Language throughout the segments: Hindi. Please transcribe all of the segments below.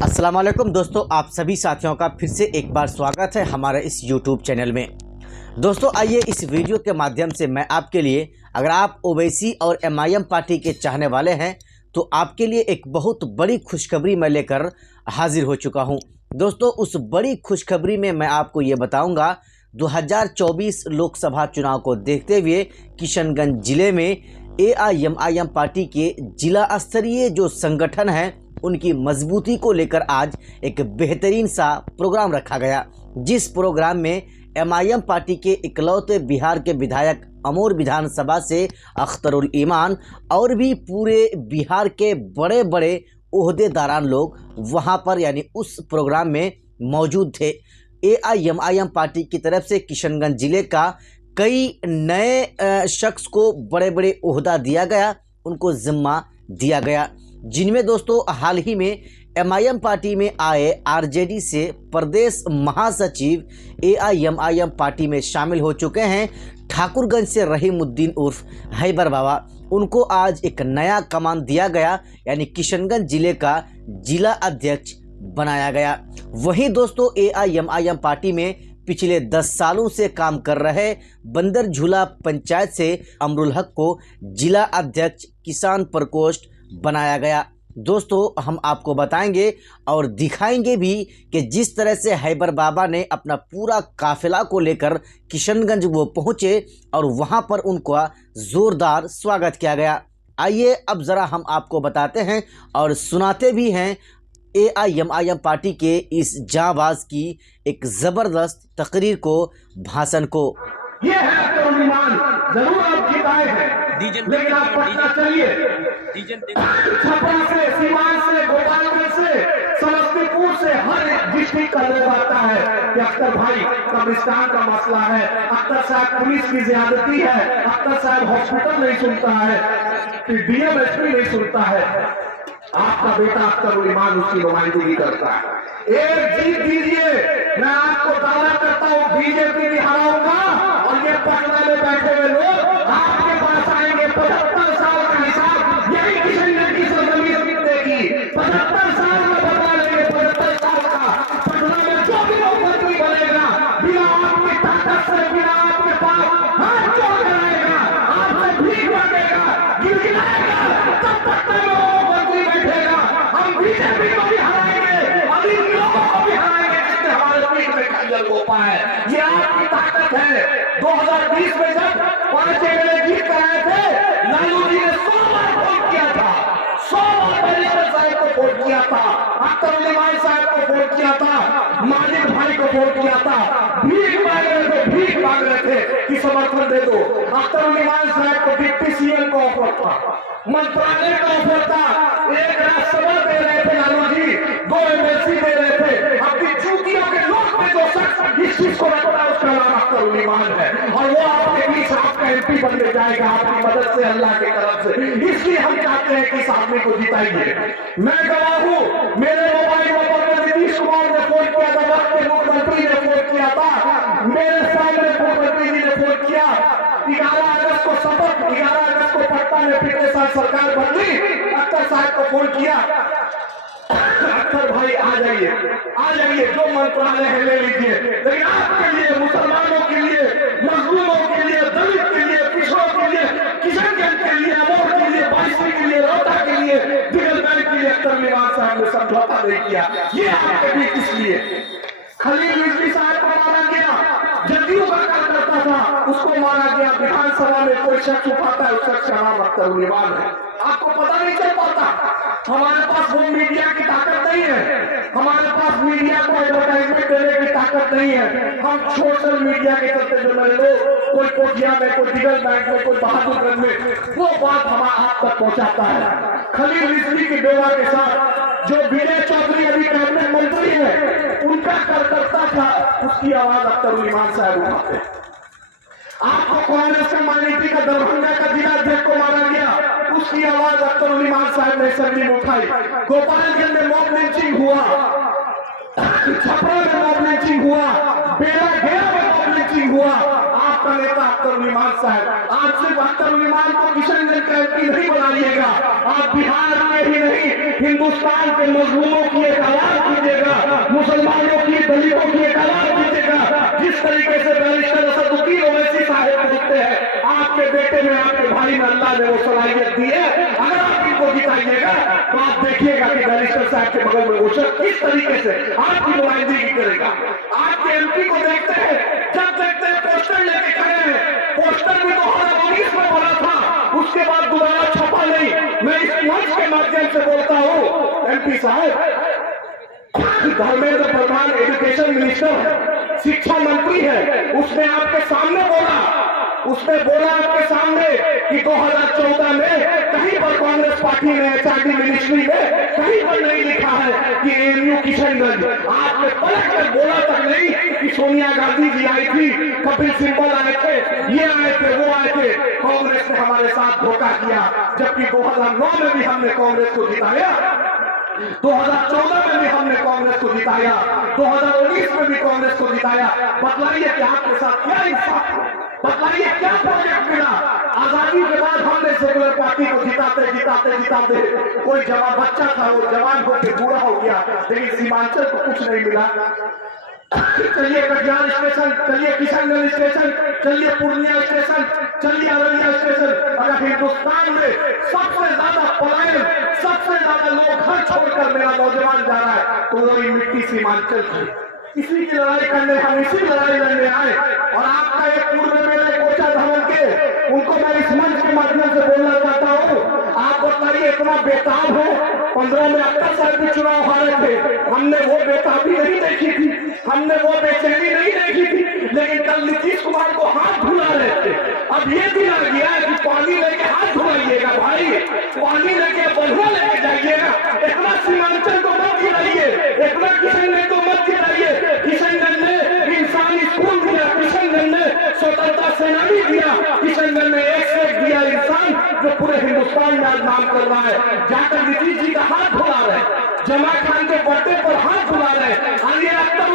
अस्सलाम वालेकुम दोस्तों, आप सभी साथियों का फिर से एक बार स्वागत है हमारे इस YouTube चैनल में। दोस्तों आइए इस वीडियो के माध्यम से मैं आपके लिए, अगर आप ओवैसी और MIM पार्टी के चाहने वाले हैं तो आपके लिए एक बहुत बड़ी खुशखबरी मैं लेकर हाजिर हो चुका हूं। दोस्तों उस बड़ी खुशखबरी में मैं आपको ये बताऊंगा 2024 लोकसभा चुनाव को देखते हुए किशनगंज जिले में AIMIM पार्टी के जिला स्तरीय जो संगठन है उनकी मजबूती को लेकर आज एक बेहतरीन सा प्रोग्राम रखा गया, जिस प्रोग्राम में MIM पार्टी के इकलौते बिहार के विधायक अमोर विधानसभा से अख्तरुल ईमान और भी पूरे बिहार के बड़े बड़े ओहदेदारान लोग वहां पर यानी उस प्रोग्राम में मौजूद थे। AIMIM पार्टी की तरफ से किशनगंज जिले का कई नए शख्स को बड़े बड़े ओहदा दिया गया, उनको जिम्मा दिया गया, जिनमें दोस्तों हाल ही में MIM पार्टी में आए RJD से प्रदेश महासचिव AIMIM पार्टी में शामिल हो चुके हैं ठाकुरगंज से रहीमुद्दीन उर्फ हैबर बाबा। उनको आज एक नया कमान दिया गया यानी किशनगंज जिले का जिला अध्यक्ष बनाया गया। वहीं दोस्तों AIMIM पार्टी में पिछले 10 सालों से काम कर रहे बंदर झूला पंचायत से अमरुल हक को जिला अध्यक्ष किसान प्रकोष्ठ बनाया गया। दोस्तों हम आपको बताएंगे और दिखाएंगे भी कि जिस तरह से हैबर बाबा ने अपना पूरा काफिला को लेकर किशनगंज वो पहुंचे और वहां पर उनका जोरदार स्वागत किया गया। आइए अब ज़रा हम आपको बताते हैं और सुनाते भी हैं AIMIM पार्टी के इस जांबाज की एक ज़बरदस्त तकरीर को, भाषण को। ये है तो अनुमान जरूर आप जिताए हैं, लेकिन आप पटना चलिए, छपरा से, सीवान से, गोपालगंज से, समस्तीपुर से हर डिस्ट्रिक्ट का लोग आता है कि अख्तर भाई कब्रिस्तान का मसला है, अख्तर साहब पुलिस की ज्यादती है, अख्तर साहब हॉस्पिटल नहीं सुनता है, DM SP नहीं सुनता है। आपका बेटा अख्तर ईमान उसकी नुमाइंदगी करता है। एक जीत दीजिए, मैं आपको दावा करता हूँ BJP भी हराऊंगा और ये पटना में बैठे हुए लोग आपके पास आएंगे। 75 साल का हिसाब यही किशनगंज की सरजमीन देगी। 75 साल में बता लेंगे, 75 साल का पटना में जो भी मुख्यमंत्री बनेगा बिना आपकी ताकत से, बिना आपके पास हाथ जोड़ कराएगा, आपसे भीख मांगेगा, गिड़गिड़ाएगा, तब पटना में मुख्यमंत्री बैठेगा। हम BJP को भी हराएंगे, अभी लोगों को भी हराएंगे जिसने हमारे पीठ में खंजर घोंपा है। ये आपकी ताकत है। 2020 में जब 5 MLA जीत कर आए थे, लालू जी ने 100 बार वोट किया था, 100 बार बैरिस्टर साहब को वोट किया था, अख्तर ईमान साहब को वोट किया था, माजिद भाई को वोट किया था, भीख मांग रहे थे, भीख मांग रहे थे कि समर्थन दे दो। अख्तर ईमान साहब को डिप्टी CM का ऑफर था, मंत्रालय का ऑफर था, एक राज्यसभा दे रहे थे लालू जी, 2 MLC दे रहे थे। अपनी चूतियों के लोग में जो शख्स इस चीज को रखता है उसका नाम अख्तर ईमान है और वो आपके बीच आपका MP बन के जाएगा आपकी मदद से, अल्लाह की तरफ से। इसलिए हम चाहते हैं कि इस आदमी को जिताइए। मैं गवाह हूँ, मेरे मोबाइल नंबर में नीतीश कुमार ने फोन किया था, वक्त के मुख्यमंत्री ने फोन किया था, मेरे सामने मुख्यमंत्री जी ने फोन किया। 11 अगस्त को शपथ, 11 अगस्त को पटना में पिछले साल सरकार बदली, अख्तर साहब को फोन किया, अख्तर भाई आ जाइए, जो मंत्रालय है ले लीजिए, लेकिन आपके लिए, मुसलमानों के लिए, मजलूमों के लिए, दलित के लिए, पिछड़ों के लिए, किशनगंज के लिए, अमोर के लिए, बाईसी के लिए, रोहता के लिए, दिगलबैल के लिए अख्तर ईमान साहब ने समझौता नहीं किया। ये आपके बीच इसलिए खलील रिजवी साहब को मारा गया, जदयू का कार्यकर्ता था, उसको मारा गया। विधानसभा में कोई शख्स उठाता है, उस शख्स का नाम अख्तर ईमान है। आपको पता नहीं चल पाता। हमारे पास वो मीडिया की ताकत नहीं है, हमारे पास मीडिया को एडवर्टाइजमेंट देने की ताकत नहीं है। हम सोशल मीडिया के चलते जो मेरे लोग, कोई कोठिया में, कोई दिगल बैंक में, कोई बहादुरगंज में, वो बात हम आप तक पहुंचाता है। खलील रिजवी की बेवा के साथ जो विजय चौधरी अभी कैबिनेट मंत्री है, उनका कार्यकर्ता था, उसकी आवाज अख्तर ईमान साहब उठाते। आपको कांग्रेस के मानिटी का दरभंगा का जिला अध्यक्ष को मारा गया, उसकी आवाज अख्तर ईमान साहब ने असेंबली में उठाई। गोपालगंज में मॉब लिंचिंग हुआ, छपरा में मॉब लिंचिंग हुआ, बेला गया में मॉब लिंचिंग हुआ। आपका नेता अख्तर ईमान साहब, आज सिर्फ अख्तर ईमान को किशनगंज का MP नहीं बनाइएगा, आप बिहार में ही नहीं हिंदुस्तान के मजलूमों की एक आवाज अल्लाह ने वो सलाहियत दी है। अगर आप इनको जिताइएगा तो आप देखिएगा कि बैरिस्टर साहब के बगल में वो शख्स किस तरीके से आपकी नुमाइंदगी करेगा। आपके एमपी को देखते हैं, जब देखते हैं पोस्टर लेके खड़े हैं, पोस्टर भी 2019 में बना था, उसके बाद दोबारा छपा नहीं। मैं इस मंच के माध्यम से बोलता हूँ, एमपी साहब, धर्मेंद्र प्रधान एजुकेशन मिनिस्टर, शिक्षा मंत्री है, उसने आपके सामने बोला आपके सामने कि 2014 में कहीं पर कांग्रेस पार्टी ने एचआरडी मिनिस्ट्री में कहीं पर नहीं लिखा है कि एएमयू किशनगंज। आपने पलट कर बोला तक नहीं कि सोनिया गांधी जी आई थी, कपिल सिब्बल आए थे, ये आए थे, वो आए थे। कांग्रेस ने हमारे साथ धोखा किया, जबकि 2009 में भी हमने कांग्रेस को जिताया, 2014 में भी हमने कांग्रेस को जिताया, 2019 में भी कांग्रेस को जिताया। बतलाइए कि आपके साथ क्या इंसाफ, बतलाइए क्या प्रोजेक्ट मिला। आजादी के बाद हमने सेकुलर पार्टी को जिताते कोई जवान बच्चा था, वो जवान होकर बूढ़ा हो गया, लेकिन सीमांचल को कुछ नहीं मिला। चलिए कटिहार स्टेशन, चलिए किशनगंज स्टेशन, चलिए पूर्णिया स्टेशन, चलिए अररिया स्टेशन। अगर हिंदुस्तान में सबसे ज्यादा पलायन, सबसे ज्यादा लोग घर छोड़कर मेरा नौजवान जा रहा है, तो वही मिट्टी सीमांचल की। इसी की लड़ाई करने, हम इसी लड़ाई लड़ने आए। और आपका एक पूर्व में मेरे कोचा धवन के, उनको मैं इस मंच के माध्यम से बोलना चाहता हूँ, आप बताइए इतना बेताब है। 15 में अक्तर साहब भी चुनाव हारे थे, हमने वो बेताबी नहीं देखी थी, हमने वो बेचैनी नहीं देखी थी, लेकिन कल नीतीश कुमार को हाथ धुला रहे थे। अब ये दिन आ गया कि पानी लेके हाथ धुलाइएगा भाई, पानी लेके बढ़िया लेके जाइएगा। इतना सीमांचल को मत गिराइए, इतना किशनगंज को मत गिराइए। किशनगंज ने इंसान स्कूल दिया, किशनगंज ने स्वतंत्रता सेनानी दिया, किशनगंज ने एक से एक दिया इंसान, जो पूरे हिंदुस्तान में आज नाम कर रहा है। जाकर नीतीश जी का हाथ धुला रहे, जमा खान के बर्थडे पर हाथ धुला रहे। और ये अख्तर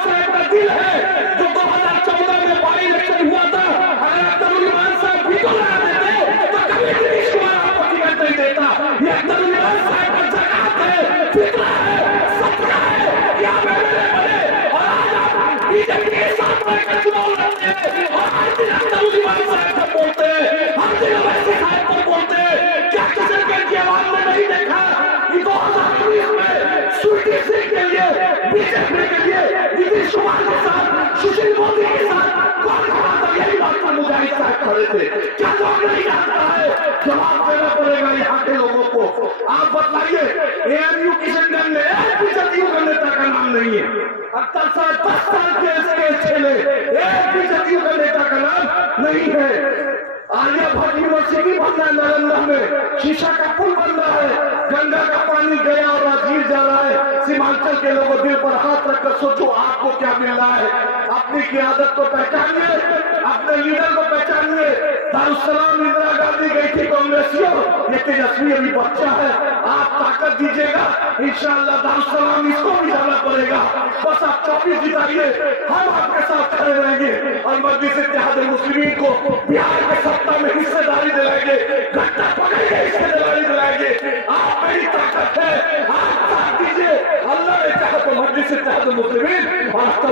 साहब का दिल है, जो 2014 में बाई इलेक्शन हुआ था। अगर अख्तर साहब भी तो लगा देते तो कभी नीतीश कुमार आपको टिकट नहीं देता। ये अख्तर साहब का जकात है, फितरा है, सपना है, या मेरे बने। और आज आप बीजेपी के साथ मिलकर चुनाव लड़ते हैं, और हर दिन अख्तर साहब पर बोलते हैं, हर दिन वैसे साहब पर बोलते हैं। क्या किशनगंज की आवाज में नहीं देखा कि 2019 में स्वीटी सिंह के लिए, बीजेपी के लिए, नीतीश कुमार के साथ, सुशील मोदी के साथ कौन खड़ा था? यही बात पर मुजाहिद साहब खड़े थे। क्या लोग नहीं जानता है? जवाब देना पड़ेगा यहाँ के लोगों को। आप बतलाइए, एएमयू किशनगंज में एक भी जदयू का नेता का नाम नहीं है। अख्तर साहब 10 साल के इसके खेले, एक भी जदयू का नेता का नाम नहीं है। आर्यभट्ट यूनिवर्सिटी बन रहा है नालंदा में, शीशा का पुल बन रहा है, गंगा का पानी गया और राजगीर जा रहा है। सीमांचल के लोगों दिल पर हाथ रखकर सोचो आपको क्या मिल रहा है। अपनी क़यादत को पहचानिए, अपने लीडर को पहचानिए। दारुस्सलाम इंदिरा गांधी गई थी कांग्रेसियों, ये तेजस्वी अभी बच्चा है, आप ताकत दीजिएगा, इंशाअल्लाह दारुस्सलाम इसको भी जाना पड़ेगा। बस आप 24 जिताइए, हम आपके साथ खड़े रहेंगे और मजलिस इत्तेहादुल मुस्लिमीन को बिहार के सत्ता में हिस्सेदारी दिलाएंगे, गट्टा पकड़ेंगे, हिस्सेदारी दिलाएंगे। आप मेरी ताकत है, आप साथ दीजिए। अल्लाह ने चाहा तो मजलिस इत्तेहादुल मुस्लिमीन और अख्तर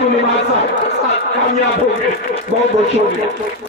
साहब कामयाब होंगे। बहुत बहुत शुक्रिया।